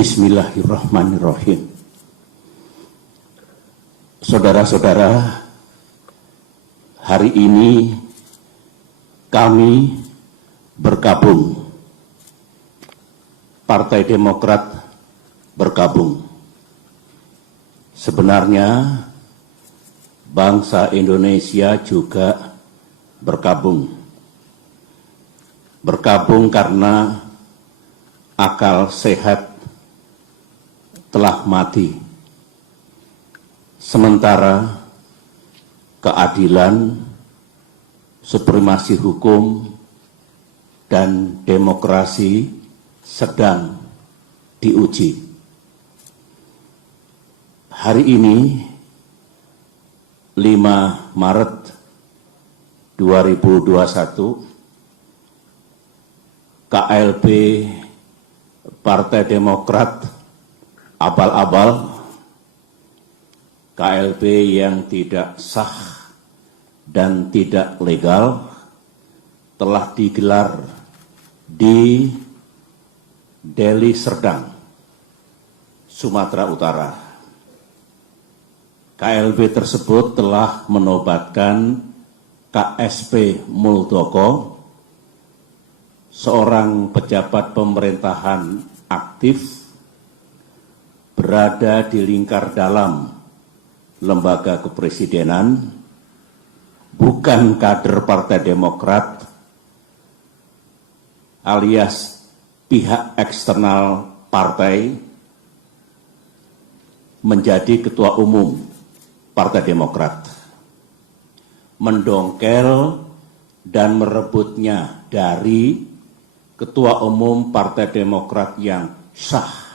Bismillahirrahmanirrahim. Saudara-saudara, hari ini kami bergabung, Partai Demokrat bergabung. Sebenarnya bangsa Indonesia juga bergabung. Bergabung karena akal sehat telah mati, sementara keadilan, supremasi hukum, dan demokrasi sedang diuji. Hari ini, 5 Maret 2021, KLB Partai Demokrat abal-abal, KLB yang tidak sah dan tidak legal telah digelar di Deli Serdang, Sumatera Utara. KLB tersebut telah menobatkan KSP Muldoko, seorang pejabat pemerintahan aktif berada di lingkar dalam lembaga kepresidenan, bukan kader Partai Demokrat, alias pihak eksternal partai, menjadi ketua umum Partai Demokrat, mendongkel dan merebutnya dari ketua umum Partai Demokrat yang sah,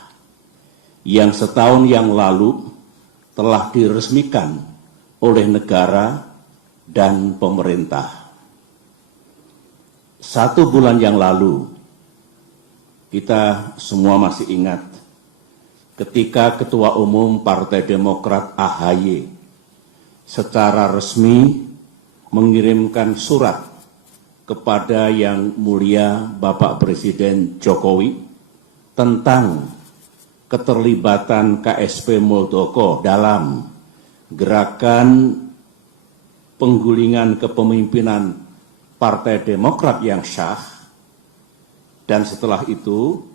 yang setahun yang lalu telah diresmikan oleh negara dan pemerintah. 1 bulan yang lalu, kita semua masih ingat ketika Ketua Umum Partai Demokrat AHY secara resmi mengirimkan surat kepada Yang Mulia Bapak Presiden Jokowi tentang keterlibatan KSP Muldoko dalam gerakan penggulingan kepemimpinan Partai Demokrat yang sah. Dan setelah itu,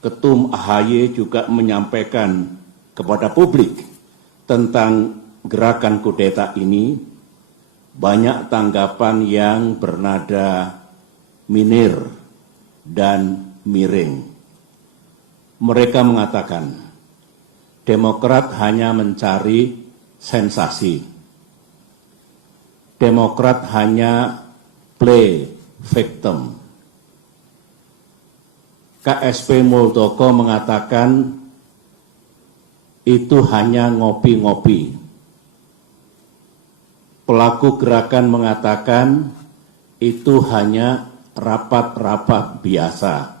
Ketum AHY juga menyampaikan kepada publik tentang gerakan kudeta ini. Banyak tanggapan yang bernada minir dan miring. Mereka mengatakan, Demokrat hanya mencari sensasi. Demokrat hanya play victim. KSP Muldoko mengatakan itu hanya ngopi-ngopi. Pelaku gerakan mengatakan itu hanya rapat-rapat biasa.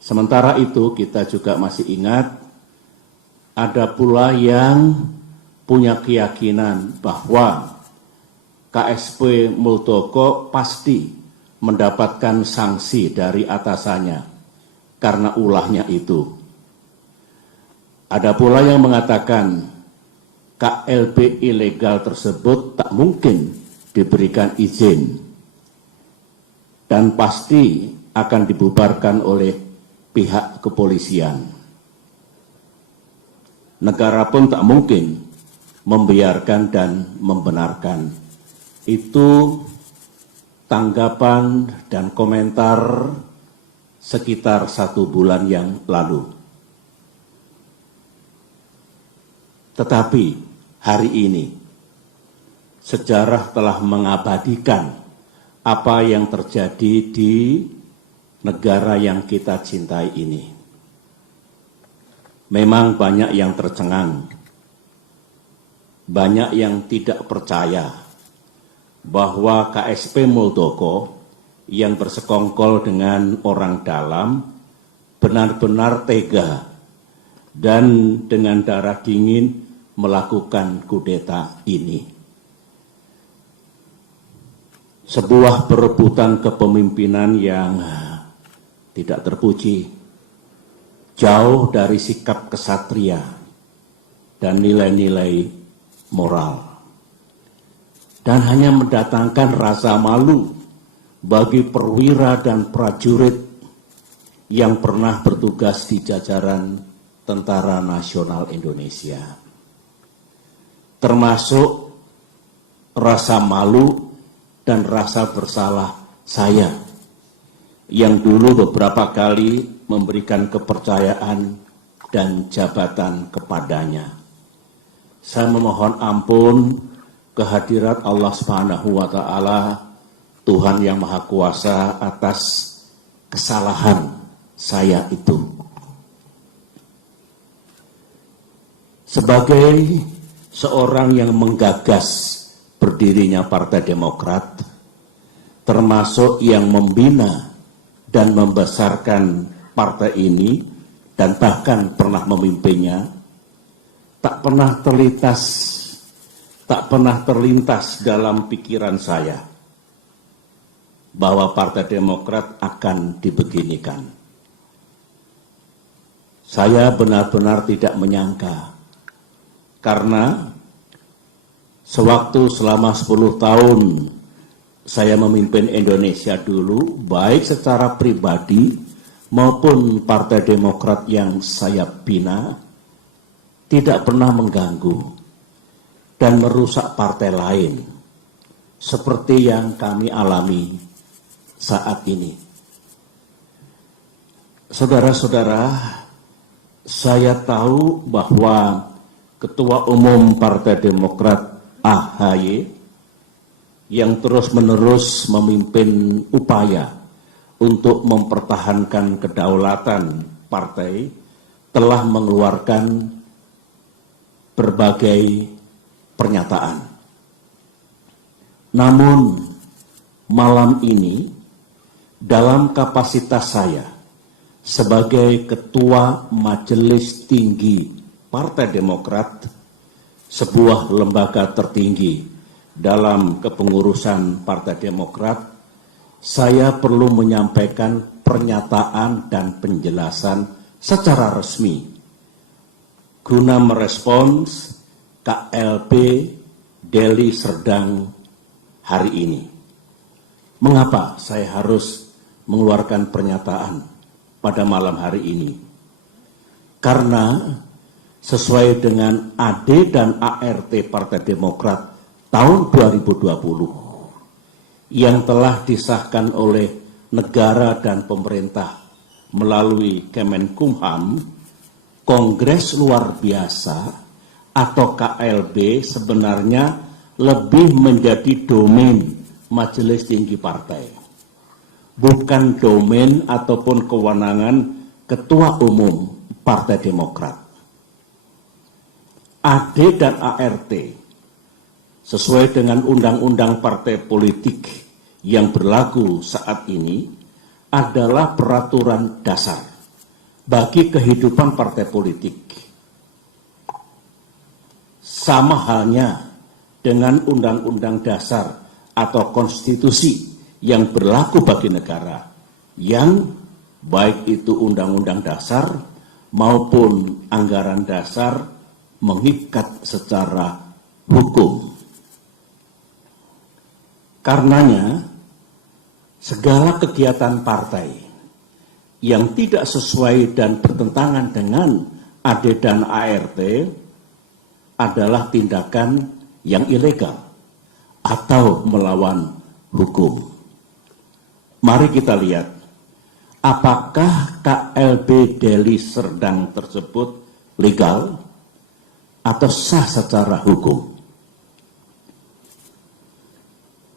Sementara itu kita juga masih ingat ada pula yang punya keyakinan bahwa KSP Muldoko pasti mendapatkan sanksi dari atasannya karena ulahnya itu. Ada pula yang mengatakan KLB ilegal tersebut tak mungkin diberikan izin dan pasti akan dibubarkan oleh pihak kepolisian. Negara pun tak mungkin membiarkan dan membenarkan. Itu tanggapan dan komentar sekitar 1 bulan yang lalu. Tetapi hari ini sejarah telah mengabadikan apa yang terjadi di negara yang kita cintai ini. Memang banyak yang tercengang, banyak yang tidak percaya bahwa KSP Muldoko yang bersekongkol dengan orang dalam benar-benar tega dan dengan darah dingin melakukan kudeta ini. Sebuah perebutan kepemimpinan yang tidak terpuji, jauh dari sikap kesatria dan nilai-nilai moral, dan hanya mendatangkan rasa malu bagi perwira dan prajurit yang pernah bertugas di jajaran Tentara Nasional Indonesia. Termasuk rasa malu dan rasa bersalah saya yang dulu beberapa kali memberikan kepercayaan dan jabatan kepadanya. Saya memohon ampun kehadirat Allah Subhanahu wa Ta'ala, Tuhan yang Maha Kuasa, atas kesalahan saya itu. Sebagai seorang yang menggagas berdirinya Partai Demokrat, termasuk yang membina dan membesarkan partai ini, dan bahkan pernah memimpinnya, tak pernah terlintas dalam pikiran saya bahwa Partai Demokrat akan dibeginikan. Saya benar-benar tidak menyangka, karena sewaktu selama 10 tahun saya memimpin Indonesia dulu, baik secara pribadi maupun Partai Demokrat yang saya bina, tidak pernah mengganggu dan merusak partai lain seperti yang kami alami saat ini. Saudara-saudara, saya tahu bahwa Ketua Umum Partai Demokrat AHY yang terus-menerus memimpin upaya untuk mempertahankan kedaulatan partai telah mengeluarkan berbagai pernyataan. Namun malam ini dalam kapasitas saya sebagai Ketua Majelis Tinggi Partai Demokrat, sebuah lembaga tertinggi dalam kepengurusan Partai Demokrat, saya perlu menyampaikan pernyataan dan penjelasan secara resmi guna merespons KLB Deli Serdang hari ini. Mengapa saya harus mengeluarkan pernyataan pada malam hari ini? Karena sesuai dengan AD dan ART Partai Demokrat tahun 2020 yang telah disahkan oleh negara dan pemerintah melalui Kemenkumham, Kongres Luar Biasa atau KLB sebenarnya lebih menjadi domain Majelis Tinggi Partai, bukan domain ataupun kewenangan Ketua Umum Partai Demokrat. AD dan ART sesuai dengan undang-undang partai politik yang berlaku saat ini adalah peraturan dasar bagi kehidupan partai politik. Sama halnya dengan undang-undang dasar atau konstitusi yang berlaku bagi negara, yang baik itu undang-undang dasar maupun anggaran dasar mengikat secara hukum. Karenanya, segala kegiatan partai yang tidak sesuai dan bertentangan dengan AD dan ART adalah tindakan yang ilegal atau melawan hukum. Mari kita lihat, apakah KLB Deli Serdang tersebut legal atau sah secara hukum?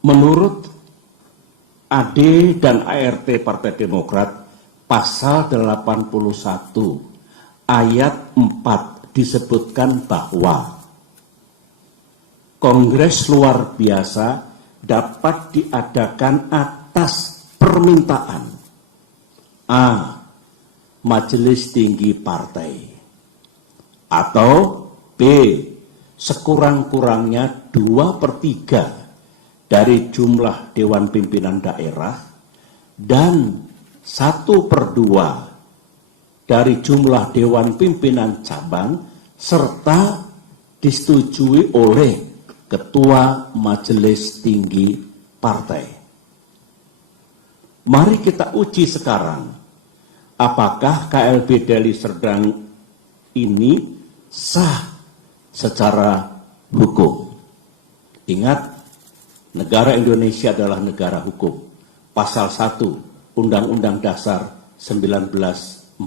Menurut AD dan ART Partai Demokrat, pasal 81 ayat 4 disebutkan bahwa Kongres Luar Biasa dapat diadakan atas permintaan A. Majelis Tinggi Partai, atau B. sekurang-kurangnya 2/3 dari jumlah Dewan Pimpinan Daerah dan 1/2 dari jumlah Dewan Pimpinan Cabang serta disetujui oleh Ketua Majelis Tinggi Partai. Mari kita uji sekarang, apakah KLB Deli Serdang ini sah secara hukum. Ingat, negara Indonesia adalah negara hukum. Pasal 1 Undang-Undang Dasar 1945.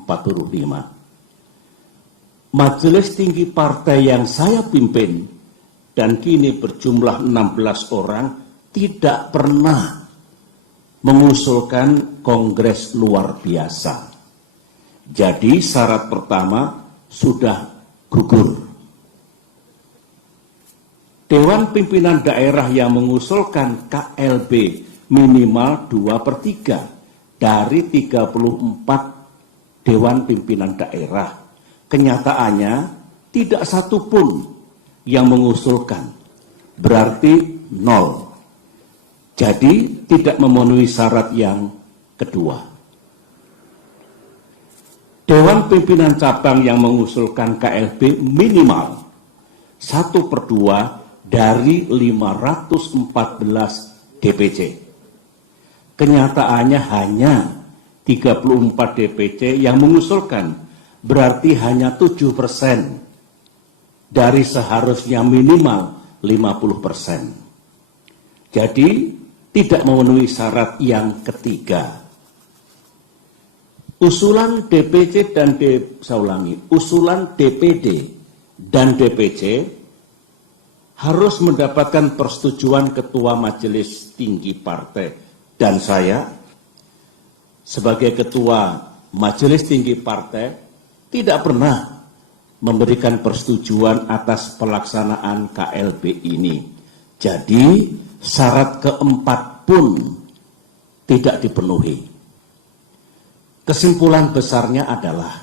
Majelis Tinggi Partai yang saya pimpin dan kini berjumlah 16 orang tidak pernah mengusulkan kongres luar biasa. Jadi syarat pertama sudah gugur. Dewan Pimpinan Daerah yang mengusulkan KLB minimal 2/3 dari 34 Dewan Pimpinan Daerah. Kenyataannya tidak satu pun yang mengusulkan, berarti 0. Jadi tidak memenuhi syarat yang kedua. Dewan Pimpinan Cabang yang mengusulkan KLB minimal 1/2 dari 514 DPC. Kenyataannya hanya 34 DPC yang mengusulkan, berarti hanya 7% dari seharusnya minimal 50%. Jadi tidak memenuhi syarat yang ketiga. Usulan DPC dan usulan DPD dan DPC harus mendapatkan persetujuan Ketua Majelis Tinggi Partai. Dan saya, sebagai Ketua Majelis Tinggi Partai, tidak pernah memberikan persetujuan atas pelaksanaan KLB ini. Jadi, syarat keempat pun tidak dipenuhi. Kesimpulan besarnya adalah,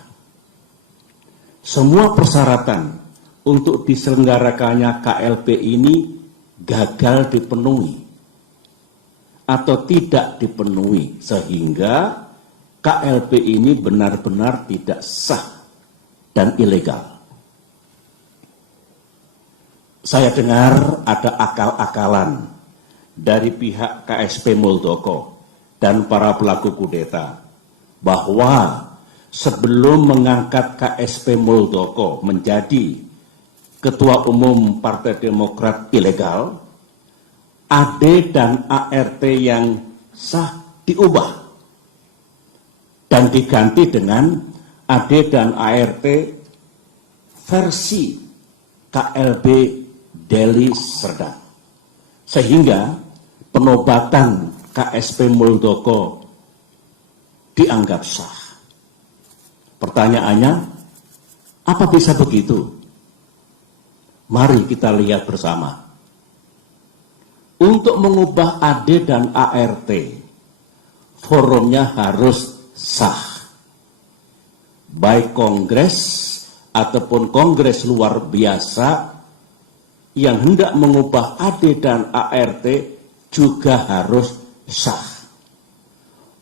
semua persyaratan untuk diselenggarakannya KLB ini gagal dipenuhi atau tidak dipenuhi, sehingga KLB ini benar-benar tidak sah dan ilegal. Saya dengar ada akal-akalan dari pihak KSP Muldoko dan para pelaku kudeta bahwa sebelum mengangkat KSP Muldoko menjadi Ketua Umum Partai Demokrat ilegal, AD dan ART yang sah diubah dan diganti dengan AD dan ART versi KLB Deli Serdang. Sehingga penobatan KSP Muldoko dianggap sah. Pertanyaannya, apa bisa begitu? Mari kita lihat bersama. Untuk mengubah AD dan ART, forumnya harus sah. Baik kongres ataupun kongres luar biasa yang hendak mengubah AD dan ART juga harus sah.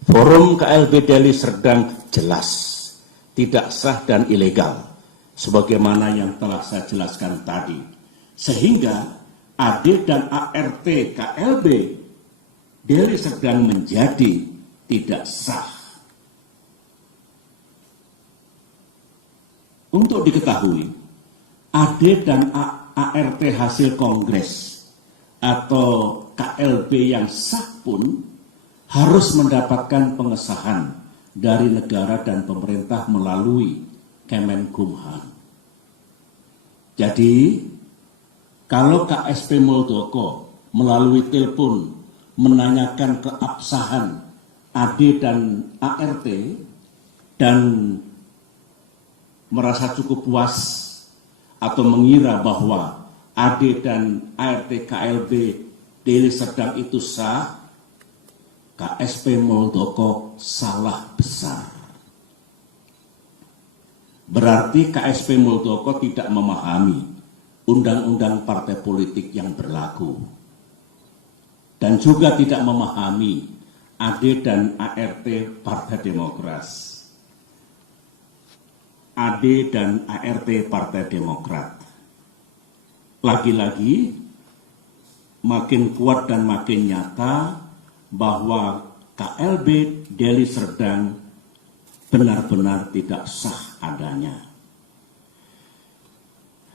Forum KLB Deli Serdang jelas tidak sah dan ilegal, sebagaimana yang telah saya jelaskan tadi. Sehingga AD dan ART KLB Deli Serdang menjadi tidak sah. Untuk diketahui, AD dan ART hasil kongres atau KLB yang sah pun harus mendapatkan pengesahan dari negara dan pemerintah melalui Kemenkumham. Jadi, kalau KSP Muldoko melalui telepon menanyakan keabsahan AD dan ART dan merasa cukup puas atau mengira bahwa AD dan ART KLB Deli Serdang itu sah, KSP Muldoko salah besar. Berarti KSP Muldoko tidak memahami undang-undang partai politik yang berlaku. Dan juga tidak memahami AD dan ART Partai Demokrat. AD dan ART Partai Demokrat. Lagi-lagi makin kuat dan makin nyata bahwa KLB Deli Serdang benar-benar tidak sah adanya.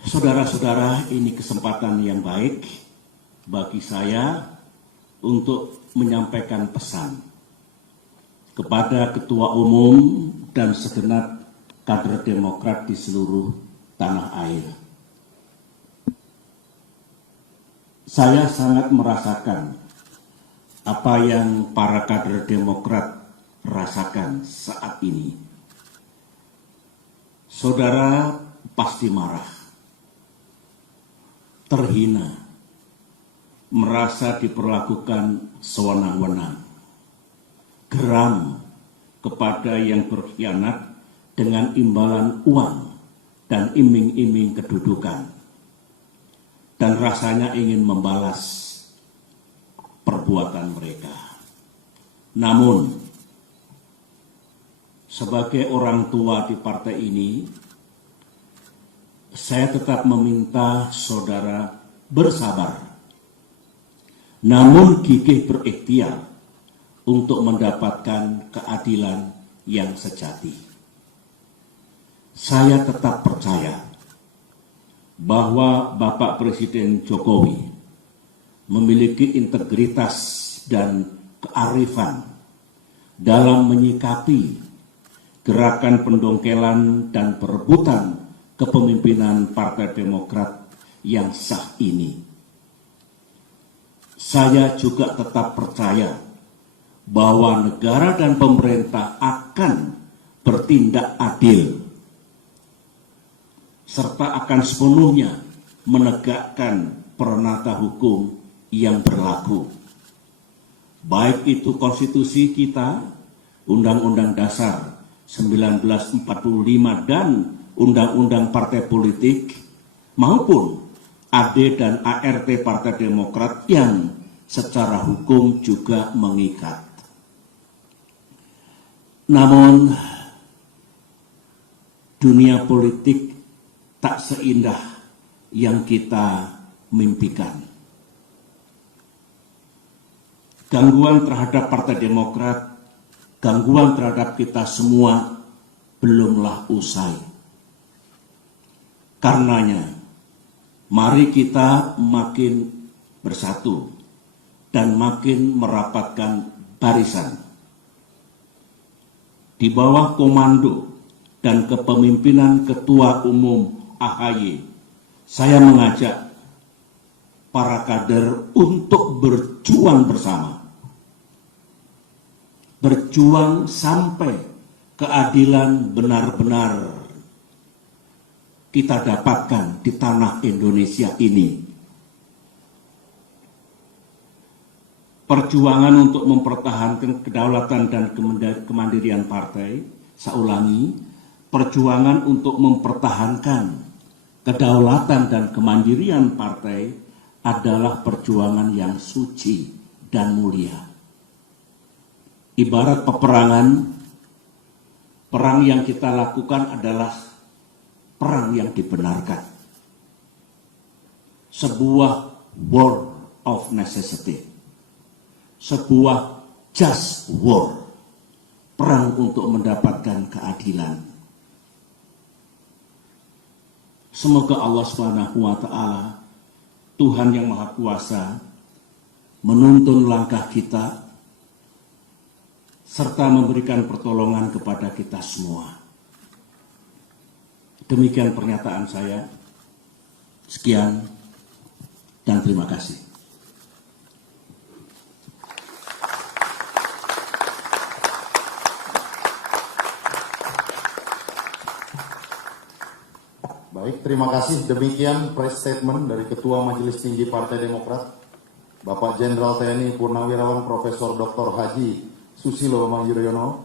Saudara-saudara, ini kesempatan yang baik bagi saya untuk menyampaikan pesan kepada Ketua Umum dan segenap kader Demokrat di seluruh tanah air. Saya sangat merasakan apa yang para kader Demokrat rasakan saat ini. Saudara pasti marah, terhina, merasa diperlakukan sewenang-wenang, geram kepada yang berkhianat dengan imbalan uang dan iming-iming kedudukan, dan rasanya ingin membalas perbuatan mereka. Namun, sebagai orang tua di partai ini, saya tetap meminta saudara bersabar, namun gigih berikhtiar untuk mendapatkan keadilan yang sejati. Saya tetap percaya bahwa Bapak Presiden Jokowi memiliki integritas dan kearifan dalam menyikapi gerakan pendongkelan dan perebutan kepemimpinan Partai Demokrat yang sah ini. Saya juga tetap percaya bahwa negara dan pemerintah akan bertindak adil, serta akan sepenuhnya menegakkan peranata hukum yang berlaku. Baik itu konstitusi kita, Undang-Undang Dasar 1945 dan Undang-Undang Partai Politik, maupun AD dan ART Partai Demokrat yang secara hukum juga mengikat. Namun, dunia politik tak seindah yang kita mimpikan. Gangguan terhadap Partai Demokrat, gangguan terhadap kita semua belumlah usai. Karenanya, mari kita makin bersatu dan makin merapatkan barisan. Di bawah komando dan kepemimpinan Ketua Umum AHY, saya mengajak para kader untuk berjuang bersama. Berjuang sampai keadilan benar-benar kita dapatkan di tanah Indonesia ini. Perjuangan untuk mempertahankan kedaulatan dan kemandirian partai, saya ulangi, perjuangan untuk mempertahankan kedaulatan dan kemandirian partai adalah perjuangan yang suci dan mulia. Ibarat peperangan, perang yang kita lakukan adalah perang yang dibenarkan. Sebuah war of necessity. Sebuah just war. Perang untuk mendapatkan keadilan. Semoga Allah SWT, Tuhan yang Maha Kuasa, menuntun langkah kita, serta memberikan pertolongan kepada kita semua. Demikian pernyataan saya. Sekian dan terima kasih. Baik, terima kasih. Demikian press statement dari Ketua Majelis Tinggi Partai Demokrat, Bapak Jenderal TNI Purnawirawan Profesor Dr. Haji Susilo Bambang Yudhoyono.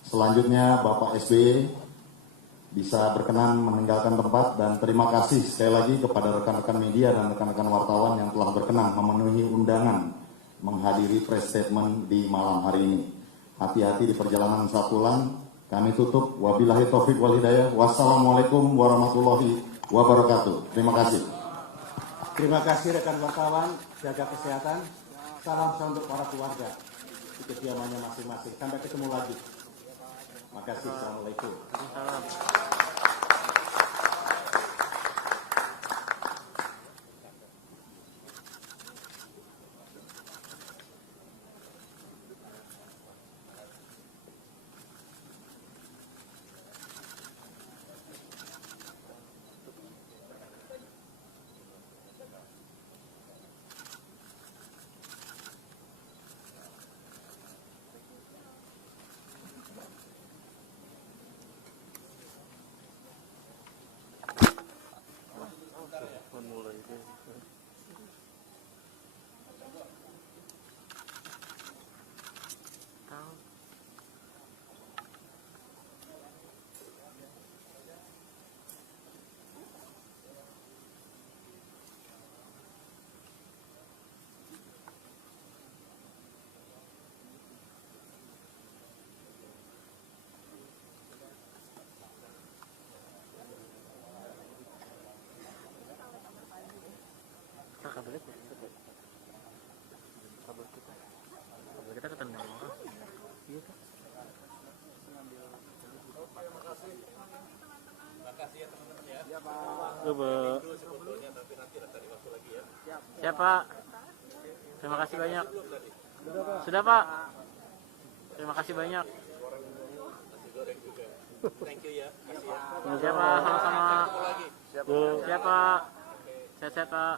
Selanjutnya Bapak SBY bisa berkenan meninggalkan tempat, dan terima kasih sekali lagi kepada rekan-rekan media dan rekan-rekan wartawan yang telah berkenan memenuhi undangan menghadiri press statement di malam hari ini. Hati-hati di perjalanan saat pulang. Kami tutup. Wabillahi taufik wal hidayah. Wassalamualaikum warahmatullahi wabarakatuh. Terima kasih. Terima kasih rekan wartawan, jaga kesehatan. Salam untuk para keluarga di kediamannya masing-masing. Sampai ketemu lagi. Makasih. Assalamualaikum. Kabel kita ketendang orang. Iya kan? Makasih ya teman-teman ya. Iya Pak. Siap Pak. Terima kasih banyak. Sudah Pak. Terima kasih banyak. Thank you ya. Siap Pak, sama-sama. Siap Pak. Sehat-sehat Pak.